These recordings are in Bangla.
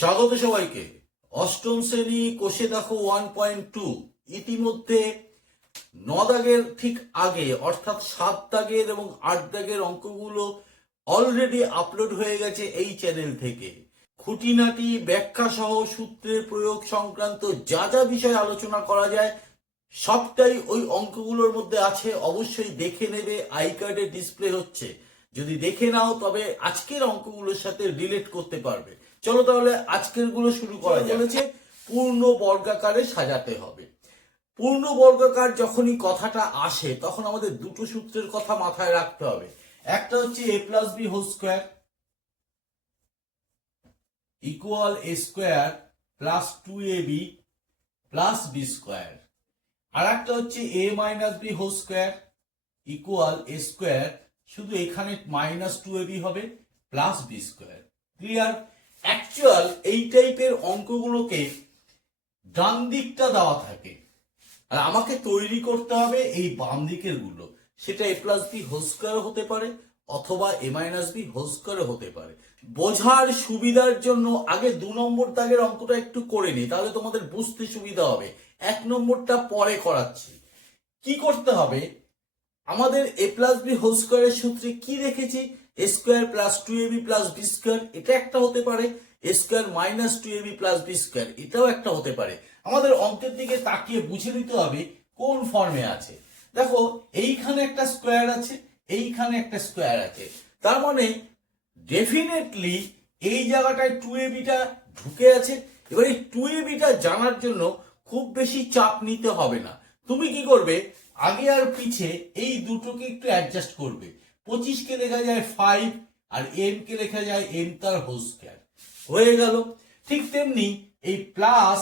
স্বাগত সবাইকে। অষ্টম শ্রেণি কোষে দেখো ওয়ান পয়েন্ট টু ইতিমধ্যে ন দাগের ঠিক আগে, অর্থাৎ সাত দাগের এবং আট দাগের অঙ্কগুলো অলরেডি আপলোড হয়ে গেছে এই চ্যানেল থেকে। খুঁটিনাটি, ব্যাখ্যা সহ সূত্রের প্রয়োগ সংক্রান্ত যা যা বিষয় আলোচনা করা যায়, সবটাই ওই অঙ্কগুলোর মধ্যে আছে, অবশ্যই দেখে নেবে। আই কার্ডে ডিসপ্লে হচ্ছে। যদি দেখে নাও তবে আজকের অঙ্কগুলোর সাথে রিলেট করতে পারবে। চলো তাহলে আজকেরগুলো শুরু করা বলেছে পূর্ণ বর্গাকারে সাজাতে হবে। পূর্ণ বর্গাকার যখনই কথাটা আসে তখন আমাদের দুটো সূত্রের কথা মাথায় রাখতে হবে। একটা হচ্ছে A plus B whole square equal A square plus two A B plus B square আর একটা হচ্ছে A minus B whole square equal A square শুধু এখানে মাইনাস টু এ বি হবে plus B square clear actual এই টাইপের অঙ্কগুলোকে ডান দিকটা দেওয়া থাকে। আর আমাকে তৈরি করতে হবে এই বাম দিকেরগুলো। সেটা A plus B whole square হতে পারে, অথবা A minus B whole square হতে পারে। বোঝার সুবিধার জন্য আগে দু নম্বর দাগের অঙ্কটা একটু করে নিই, তাহলে তোমাদের বুঝতে সুবিধা হবে। এক নম্বরটা পরে করাচ্ছি। কি করতে হবে? আমাদের এ প্লাস বি হোল স্কোয়ারের সূত্রে কি রেখেছি A square plus two A B plus B square এটা একটা হতে পারে। A square minus two A B plus B square এটাও একটা হতে পারে। আমাদের অঙ্কের দিকে তাকিয়ে বুঝে নিতে হবে কোন ফর্মে আছে। দেখো, এইখানে একটা স্কোয়ার আছে, এইখানে একটা স্কোয়ার আছে। তার মানে ডেফিনেটলি এই জায়গাটায় টু এ বিটা ঢুকে আছে। এবার এই টু এ বিটা জানার জন্য খুব বেশি চাপ নিতে হবে না। তুমি কি করবে? আগে আর পিছে এই দুটোকে একটু অ্যাডজাস্ট করবে। পঁচিশকে লেখা যায় ফাইভ আর এম কে লেখা যায় এম তার হোল স্কোয়ার হয়ে গেল। ঠিক তেমনি এই প্লাস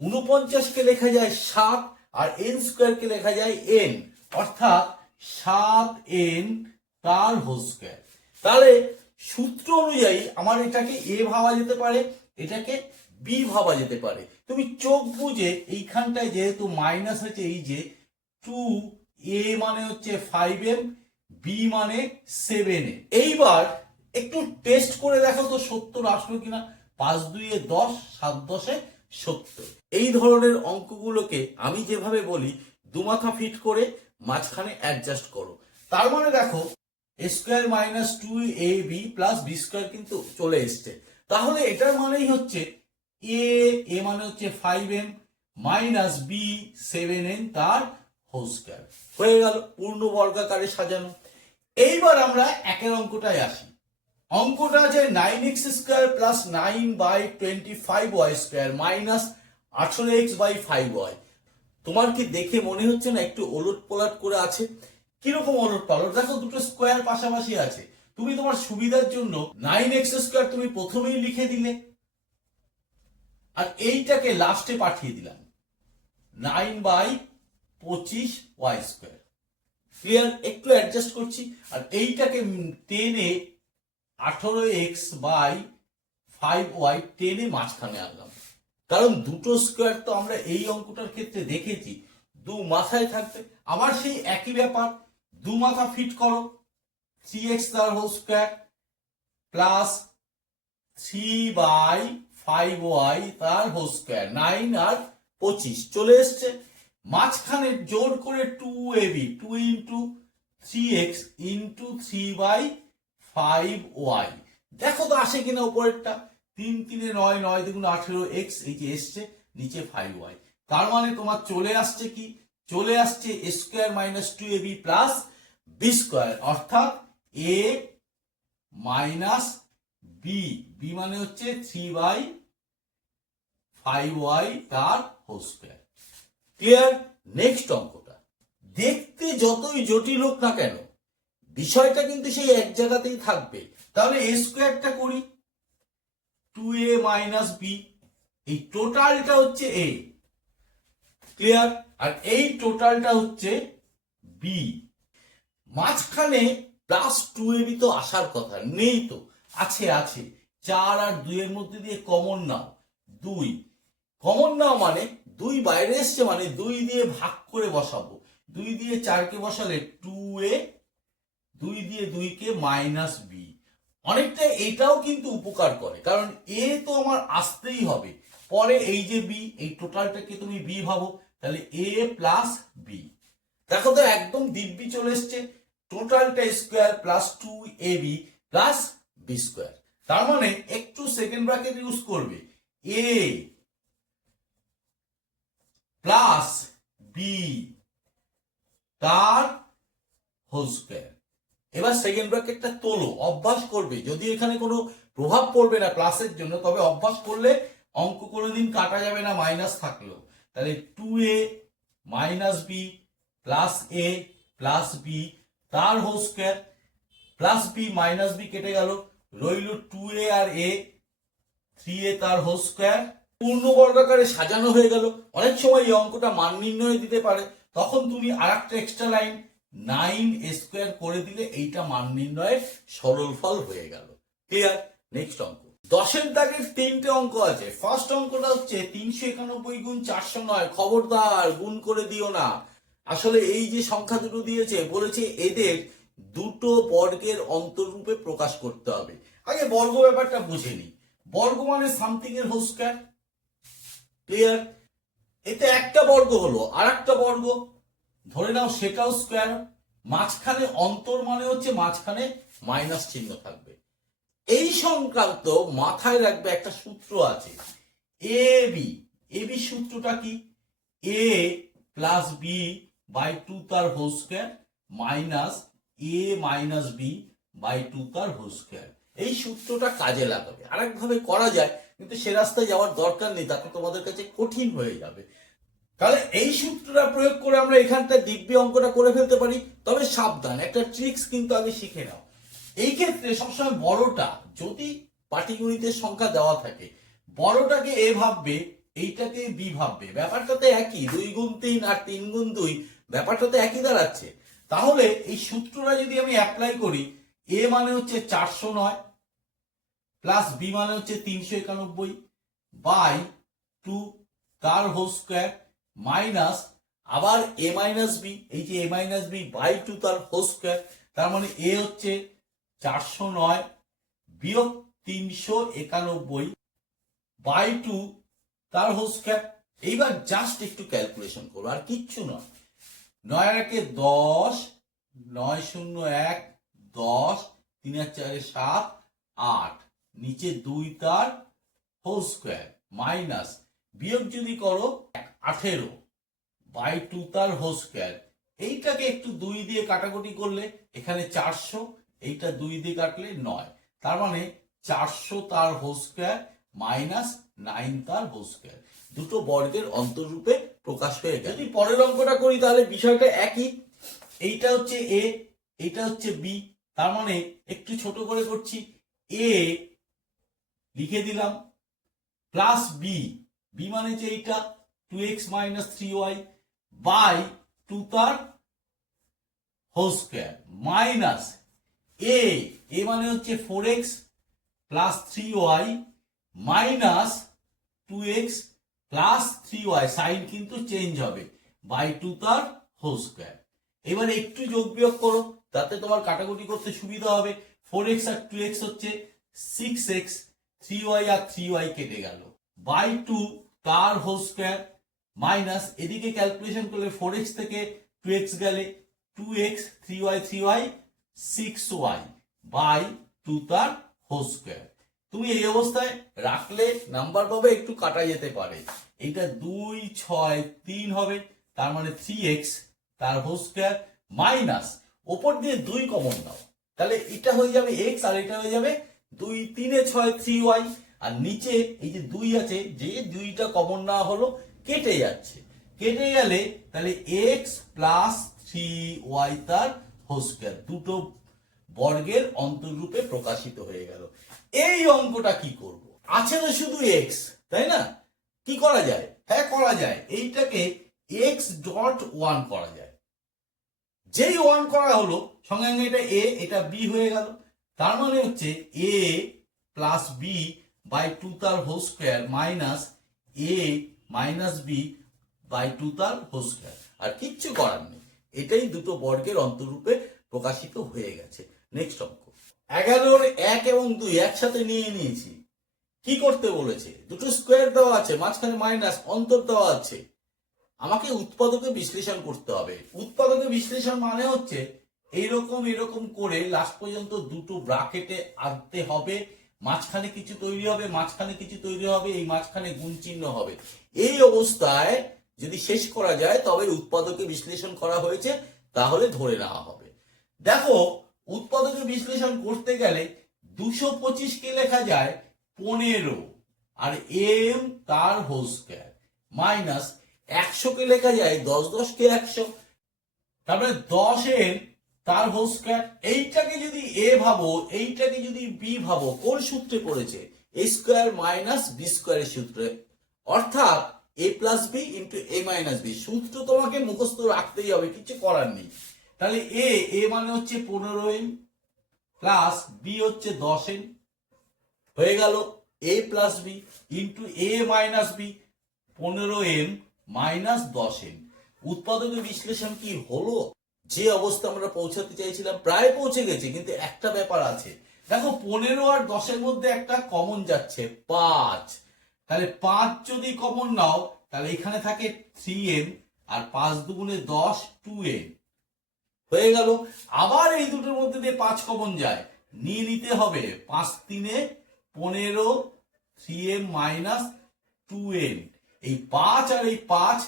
উনপঞ্চাশকে লেখা যায় সাত আর এন স্কোয়ারকে লেখা যায় এন অর্থাৎ সাত এন তার হোল স্কোয়ার তাহলে সূত্র অনুযায়ী আমার এটাকে এ ভাবা যেতে পারে, এটাকে বি ভাবা যেতে পারে। তুমি চোখ বুঝে এইখানটায় যেহেতু মাইনাস হচ্ছে এই যে টু এ মানে হচ্ছে ফাইভ এম বি মানে সেভেন এ এইবার একটু টেস্ট করে দেখো তো সত্তর আসলো কিনা। পাঁচ দুইয়ে দশ, সাত দশে সত্তর। এই ধরনের অঙ্কগুলোকে আমি যেভাবে বলি, দুমাথা ফিট করে মাঝখানে অ্যাডজাস্ট করো। তার মানে দেখো square minus two A B plus B square কিন্তু চলে এসছে। তাহলে এটার মানেই হচ্ছে এ এ মানে হচ্ছে five M minus B seven N তার স্কোয়ার হয়ে গেল পূর্ণ বর্গাকারে সাজানো। এইবার আমরা একের অঙ্কটায় আসি। অঙ্কটা আছে nine X square plus nine by twenty five Y square minus আঠারো এক্স বাই ফাইভ ওয়াই তোমার কি দেখে মনে হচ্ছে না একটু ওলট পোলট করে আছে? কীরকম ওলট পালট? দেখো দুটো স্কোয়ার পাশাপাশি আছে। তুমি তোমার সুবিধার জন্য নাইন এক্স স্কোয়ার তুমি প্রথমেই লিখে দিলে। আর এইটাকে লাস্টে পাঠিয়ে দিলাম। নাইন বাই পঁচিশ ওয়াই স্কোয়ার ক্লিয়ার একটু অ্যাডজাস্ট করছি। আর এইটাকে টেনে আঠারো এক্স বাই ফাইভ ওয়াই টেনে মাঝখানে আনলাম। কারণ দুটো স্কোয়ার তো আমরা এই অঙ্কটার ক্ষেত্রে দেখেছি। দু মাথায় থাকবে। আবার সেই একই ব্যাপার। দু মাথা ফিট করো। থ্রি এক্স তার whole square plus three by five Y তার হোল স্কোয়ার নাইন আর পঁচিশ। চলে এসছে। মাঝখানে জোর করে two A A B two into three X into three by five Y দেখো তো আসে কিনা উপরেরটা। তিন, তিনে নয় নয় দেখুন আঠেরো এক্স এই যে এসছে, নিচে ফাইভ ওয়াই তার মানে তোমার চলে আসছে কি? চলে আসছে A square minus two A B plus B square অর্থাৎ এ মাইনাস বি বি মানে হচ্ছে থ্রি বাই ফাইভ ওয়াই তার হোল স্কোয়ার ক্লিয়ার নেক্সট অঙ্কটা। দেখতে যতই জটিল হোক না কেন, বিষয়টা কিন্তু সেই এক জায়গাতেই থাকবে। তাহলে এ স্কোয়ারটা করি। টু এ মাইনাস বি এই টোটালটা হচ্ছে এ ক্লিয়ার আর এই টোটালটা হচ্ছে বি মাঝখানে প্লাস টু এ বি তো আসার কথা, নেই তো। আছে আছে। চার আর দুইয়ের মধ্যে দিয়ে কমন নাও। দুই। কমন নাও মানে দুই বাইরে এসছে মানে দুই দিয়ে ভাগ করে বসাবো। দুই দিয়ে চারকে বসালে টু এ দুই দিয়ে দুইকে মাইনাস বি অনেকটা এটাও কিন্তু উপকার করে, কারণ এ তো আমার আসতেই হবে। পরে এই যে বি এই টোটালটাকে তুমি বি ভাবো, তাহলে এ প্লাস বি দেখো তো, একদম দিব্যি চলে এসছে। টোটালটা square plus two A B plus B square তার মানে একটু সেকেন্ড ব্র্যাকেট ইউজ করবে। এ প্লাস বি তার হোল স্কোয়ার এবার সেকেন্ড ব্র্যাকেটটা তোলো, অভ্যাস করবে। যদি এখানে কোনো প্রভাব পড়বে না প্লাসের জন্য, তবে অভ্যাস করলে অঙ্ক কোনোদিন কাটা যাবে না মাইনাস থাকলেও। তাহলে two A minus B plus A plus B তার whole square plus B minus B কেটে গেল। রইল two A R A three এ তার হোল স্কোয়ার পূর্ণ বর্গাকারে সাজানো হয়ে গেল। অনেক সময় এই অঙ্কটা মান নির্ণয় দিতে পারে। তখন তুমি আর একটা এক্সট্রা লাইন নাইন স্কোয়ার করে দিলে এইটা মান নির্ণয়ের সরল ফল হয়ে গেল। ক্লিয়ার নেক্সট অঙ্ক। দশের দাগের তিনটে অঙ্ক আছে। ফার্স্ট অঙ্কটা হচ্ছে তিনশো একানব্বই গুণ চারশো নয়। খবরদার, গুণ করে দিও না। আসলে এই যে সংখ্যা দুটো দিয়েছে, বলেছে এদের দুটো বর্গের অন্তরূপে প্রকাশ করতে হবে। আগে বর্গ ব্যাপারটা বুঝে নি বর্গ মানে সামথিং এর হোল স্কোয়ার ক্লিয়ার এতে একটা বর্গ হলো আর একটা বর্গ। ধরে নাও সেটাও স্কোয়ার মাঝখানে অন্তর মানে হচ্ছে মাঝখানে মাইনাস চিহ্ন থাকবে। এই সংক্রান্ত মাথায় রাখবে একটা সূত্র আছে এ বি এ বি সূত্রটা কি? A plus B by two তার whole square minus A minus B by two তার হোল স্কোয়ার এই সূত্রটা কাজে লাগাবে। আরেকভাবে করা যায় কিন্তু সে রাস্তায় যাওয়ার দরকার নেই তাতে তোমাদের কাছে কঠিন হয়ে যাবে। তাহলে এই সূত্রটা প্রয়োগ করে আমরা এখানটা দিব্যি অঙ্কটা করে ফেলতে পারি। তবে সাবধান, একটা ট্রিক্স কিন্তু আগে শিখে নাও। এই ক্ষেত্রে সবসময় বড়টা, যদি পাটিগণিতের সংখ্যা দেওয়া থাকে, বড়টাকে এ ভাববে, এইটাকে বি ভাববে। ব্যাপারটা তো একই, দুই গুণ তিন আর তিন গুণ দুই, ব্যাপারটা তো একই দাঁড়াচ্ছে। তাহলে এই সূত্রটা যদি আমি অ্যাপ্লাই করি, এ মানে হচ্ছে চারশো নয় প্লাস বি মানে হচ্ছে তিনশো একানব্বই বাই টু তার হোল স্কোয়ার মাইনাস আবার এ মাইনাস বি এই যে A minus B by two তার হোল স্কোয়ার তার মানে এ হচ্ছে চারশো নয় বিয়োগ তিনশো একানব্বই বাই টু তার হোল স্কোয়ার এইবার জাস্ট একটু ক্যালকুলেশন করব আর কিচ্ছু নয়। নয় একে দশ, নয় শূন্য এক, দশ, তিন আর চারে সাত, আট। নিচে দুই তার হোল স্কোয়ার, মাইনাস বিয়োগ যদি করো আঠেরো বাই টু তার হোল স্কোয়ার। এইটাকে একটু দুই দিয়ে কাটাকুটি করলে এখানে চারশো, এইটা দুই দিয়ে কাটলে নয়। তার মানে চারশো তার হোল স্কোয়ার মাইনাস নাইন তার হোল স্কোয়ার। দুটো বর্গের অন্তরূপে প্রকাশ হয়ে যদি পরের অঙ্কটা করি তাহলে বিষয়টা একই। এইটা হচ্ছে এ এইটা হচ্ছে বি তার মানে একটু ছোট করে করছি। এ লিখে দিলাম। প্লাস বি বি মানে যে এইটা two X minus three Y by two তার whole square minus A A মানে হচ্ছে four X plus three Y minus two X plus three Y sign কিন্তু চেঞ্জ হবে বাই টু তার হোল স্কোয়ার এবার একটু যোগ বিয়োগ করো, তাতে তোমার কাটাকুটি করতে সুবিধা হবে। ফোর এক্স আর টু এক্স হচ্ছে সিক্স এক্স থ্রি ওয়াই আর থ্রি ওয়াই কেটে গেল। বাই টু তার হোল স্কোয়ার মাইনাস এদিকে ক্যালকুলেশন করলে ফোর এক্স থেকে টু এক্স গেলে two X three Y three Y six Y by two তার হোল স্কোয়ার তুমি এই অবস্থায় রাখলে নাম্বার পাবে, একটু কাটা যেতে পারে। এইটা দুই, ছয়, তিন হবে, তার মানে থ্রি এক্স তার হোল স্কোয়ার মাইনাস ওপর দিয়ে দুই কমন দাও তাহলে এটা হয়ে যাবে এক্স আর এটা হয়ে যাবে দুই তিনে ছয় থ্রি ওয়াই, আর নিচে এই যে দুই আছে, যে দুইটা কমন না হলো, কেটে যাচ্ছে। কেটে গেলে তাহলে এক্স প্লাস থ্রি ওয়াই তার হোল স্কোয়ার দুটো বর্গের অন্তরূপে প্রকাশিত হয়ে গেল। এই অঙ্কটা কি করব? আছে তো শুধু এক্স তাই না? কি করা যায়? হ্যাঁ করা যায়। এইটাকে এক্স ডট ওয়ান করা যায়। যেই ওয়ান করা হলো, সঙ্গে সঙ্গে এটা এ এটা বি হয়ে গেল। তার মানে হচ্ছে A plus B by two তার whole square minus A minus B by two তার হোল স্কোয়ার আর কিচ্ছু করার নেই। এটাই দুটো বর্গের অন্তরূপে প্রকাশিত হয়ে গেছে। নেক্সট অঙ্ক। এগারোর এক এবং দুই একসাথে নিয়ে নিয়েছি। কি করতে বলেছে? দুটো স্কোয়ার দেওয়া আছে, মাঝখানে মাইনাস অন্তর দেওয়া আছে। আমাকে উৎপাদকে বিশ্লেষণ করতে হবে। উৎপাদকে বিশ্লেষণ মানে হচ্ছে এইরকম এরকম করে লাস্ট পর্যন্ত দুটো ব্রাকেটে আনতে হবে। মাঝখানে কিছু তৈরি হবে, মাঝখানে কিছু তৈরি হবে, এই মাঝখানে গুণ চিহ্ন হবে। এই অবস্থায় যদি শেষ করা যায়, তবে উৎপাদকে বিশ্লেষণ করা হয়েছে, তাহলে ধরে নেওয়া হবে। দেখো, উৎপাদকে বিশ্লেষণ করতে গেলে দুশো পঁচিশকে লেখা যায়? পনেরো। আর এম তার হোল স্কোয়ার মাইনাস একশোকে লেখা যায়? দশ দশকে একশো। তারপরে দশ এম তার হোল স্কোয়ার এইটাকে যদি এ ভাবো, এইটাকে যদি বি ভাবো, কোন সূত্রে পড়েছে? এ স্কোয়ার মাইনাস বি স্কোয়ারের সূত্রে। অর্থাৎ A plus B into A minus B সূত্র তোমাকে মুখস্থ রাখতেই হবে, কিছু করার নেই। তাহলে এ এ মানে হচ্ছে পনেরো এম প্লাস বি হচ্ছে দশ এম। হয়ে গেল A plus B into A minus B পনেরো এম মাইনাস দশ এম। উৎপাদকের বিশ্লেষণ কি হলো? যে অবস্থা আমরা পৌঁছাতে চাইছিলাম, প্রায় পৌঁছে গেছে, কিন্তু একটা ব্যাপার আছে। দেখো, পনেরো আর দশের মধ্যে একটা কমন যাচ্ছে, পাঁচ। তাহলে পাঁচ যদি কমন নাও, তাহলে এখানে থাকে থ্রি এম আর পাঁচ দুগুণে দশ টু এম হয়ে গেল। আবার এই দুটোর মধ্যে দিয়ে পাঁচ কমন যায়। নিয়ে নিতে হবে, পাঁচ তিনে পনেরো three M minus two M এই পাঁচ আর এই পাঁচ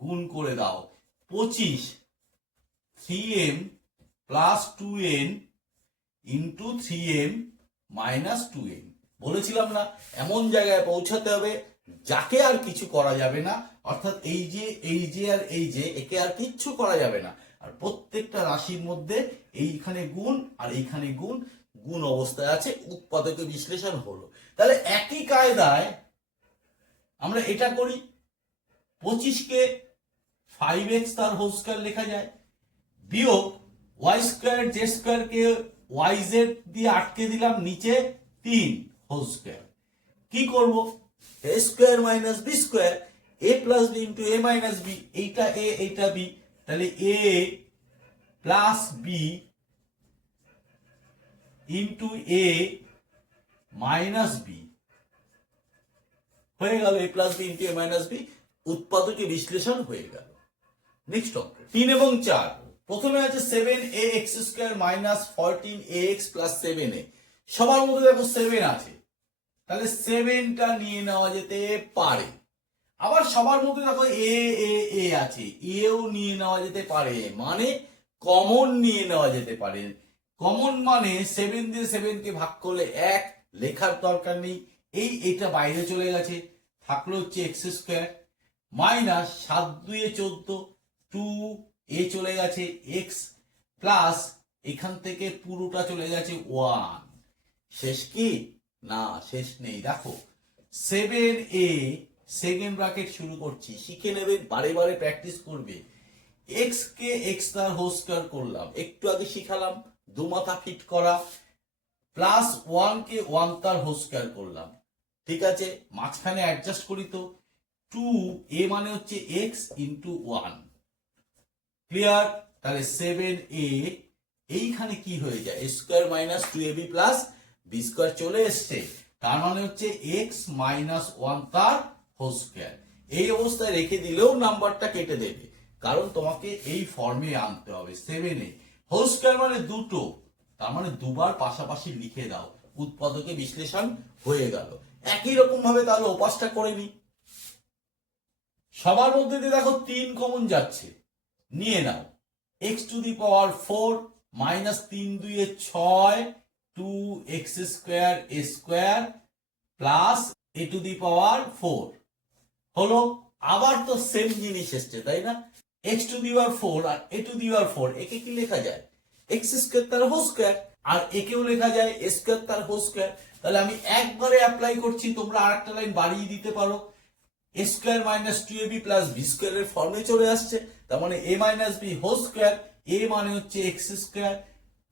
গুণ করে দাও, পঁচিশ। Three M plus two N into three M minus two M বলেছিলাম না, এমন জায়গায় পৌঁছাতে হবে যাকে আর কিছু করা যাবে না, অর্থাৎ এই যে এই যে আর এই যে, একে আর কিচ্ছু করা যাবে না। আর প্রত্যেকটা রাশির মধ্যে এইখানে গুণ আর এইখানে গুণ গুণ অবস্থায় আছে, উৎপাদকে বিশ্লেষণ হলো। তাহলে একই কায়দায় আমরা এটা করি পঁচিশকে ফাইভ এক্স তার হোল স্কোয়ার লেখা যায়। বিয়োগ ওয়াই স্কোয়ার জে স্কোয়ারকে ওয়াই জেড দিয়ে আটকে দিলাম নিচে তিন হোল স্কোয়ার কি করব? A square minus B square A plus B into A minus B এইটা এ এইটা বি তাহলে A plus B into A minus B হয়ে গেল A plus B into A minus B উৎপাদকে বিশ্লেষণ হয়ে গেল। নেক্সট অঙ্ক তিন এবং চার। প্রথমে আছে seven A X square minus fourteen A X plus seven A সবার মধ্যে দেখো সেভেন আছে। তাহলে সেভেনটা নিয়ে নেওয়া যেতে পারে। আবার সবার মধ্যে দেখো এ এ এ আছে। এও নিয়ে নেওয়া যেতে পারে। মানে কমন নিয়ে নেওয়া যেতে পারে। কমন মানে সেভেন দিয়ে সেভেনকে ভাগ করলে এক। লেখার দরকার নেই। এই, এটা বাইরে চলে গেছে। থাকল হচ্ছে এক্স স্কোয়ার মাইনাস সাত দুয়ে চোদ্দ। টু এ চলে গেছে এক্স প্লাস এখান থেকে পুরোটা চলে গেছে ওয়ান শেষ কি? না, শেষ নেই। দেখো সেভেন এ সেকেন্ড ব্র্যাকেট শুরু করছি। শিখে নেবে, বারে বারে প্র্যাকটিস করবে। এক্স কে এক্স তার হোল স্কোয়ার করলাম। একটু আগে শিখালাম, দু মাথা ফিট করা। প্লাস ওয়ান কে ওয়ান তার হোল স্কোয়ার করলাম। ঠিক আছে? মাঝখানে অ্যাডজাস্ট করি তো। টু এ মানে হচ্ছে এক্স ইন্টু ওয়ান ক্লিয়ার তাহলে সেভেন এ এইখানে কি হয়ে যায়? Square minus two a b plus b square চলে এসছে। তার মানে হচ্ছে এক্স মাইনাস ওয়ান তার হোল স্কোয়ার এই অবস্থায় রেখে দিলেও নাম্বারটা কেটে দেবে। কারণ তোমাকে এই ফর্মে আনতে হবে সেভেন এ হোল স্কোয়ার মানে দুটো। তার মানে দুবার পাশাপাশি লিখে দাও। উৎপাদকে বিশ্লেষণ হয়ে গেল। একই রকম ভাবে তাহলে উপাসটা করে নি। সবার মধ্যে দিয়ে দেখো তিন কমন যাচ্ছে। নিয়ে নাও। X to the power four minus তিন দুইয়ে ছয় two x square a square plus a to the power four হলো আবার তো সেম জিনিস এসছে, তাই না? X to the power four R a to the power four একে কি লেখা যায়? এক্স স্কোয়ার তার হোল স্কোয়ার আর একেও লেখা যায় স্কোয়ার তার হোল স্কোয়ার তাহলে আমি একবারে অ্যাপ্লাই করছি, তোমরা আরেকটা লাইন বাড়িয়ে দিতে পারো। A square minus two a b plus b স্কোয়ারের ফর্মে চলে আসছে। তার মানে a minus b whole square a মানে হচ্ছে x square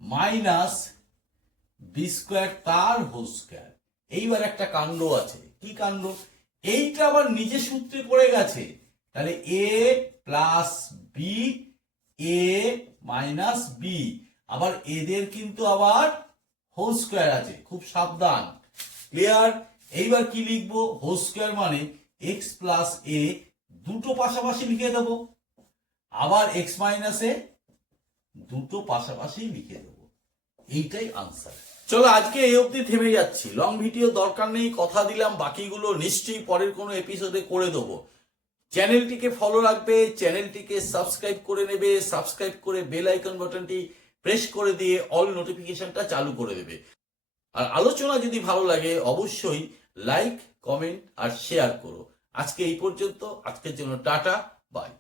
minus b square তার হোল স্কোয়ার এইবার একটা কাণ্ড আছে। কি কাণ্ড? এইটা আবার নিজে সূত্রে পড়ে গেছে। তাহলে a plus b a minus b আবার এদের কিন্তু আবার হোল স্কোয়ার আছে। খুব সাবধান। ক্লিয়ার এইবার কি লিখব? হোল স্কোয়ার মানে এক্স প্লাস এ দুটো পাশাপাশি লিখে দেবো। আবার এক্স মাইনাস এ দুটো পাশাপাশি লিখে দেবো। এইটাই আনসার চলো, আজকে এই অবধি থেমে যাচ্ছি। লং ভিডিও দরকার নেই, কথা দিলাম, বাকিগুলো নিশ্চয়ই পরের কোনো এপিসোডে করে দেবো। চ্যানেলটিকে ফলো রাখবে চ্যানেলটিকে সাবস্ক্রাইব করে নেবে সাবস্ক্রাইব করে বেল আইকন বাটনটি প্রেস করে দিয়ে অল নোটিফিকেশনটা চালু করে দেবে। আর আলোচনা যদি ভালো লাগে, অবশ্যই লাইক কমেন্ট আর শেয়ার করো। আজকে এই পর্যন্ত। আজকের জন্য টাটা বাই